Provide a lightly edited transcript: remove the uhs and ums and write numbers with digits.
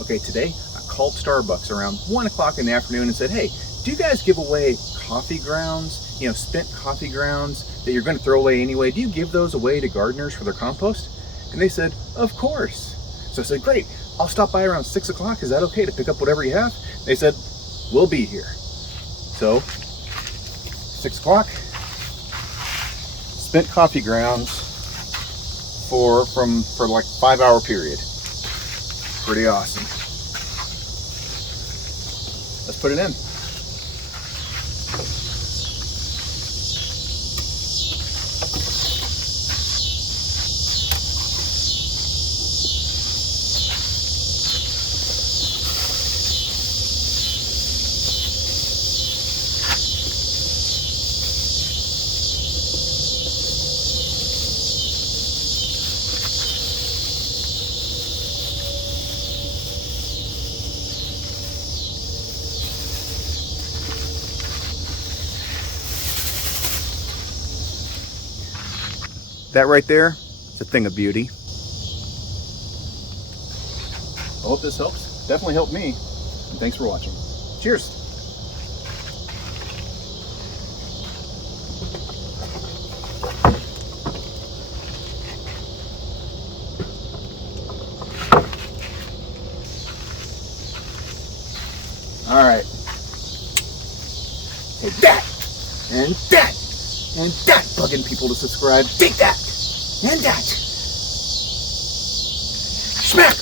Okay, today I called Starbucks around 1 o'clock in the afternoon and said, hey, do you guys give away coffee grounds, spent coffee grounds that you're going to throw away anyway? Do you give those away to gardeners for their compost? And they said, of course. So I said, great, I'll stop by around 6 o'clock. Is that okay to pick up whatever you have? They said, we'll be here. So 6 o'clock, spent coffee grounds for like 5-hour period. Pretty awesome. Let's put it in. That right there is a thing of beauty. I hope this helps. Definitely helped me. And thanks for watching. Cheers. All right. Take that, and that, and that, bugging people to subscribe. Take that, and that. Smack!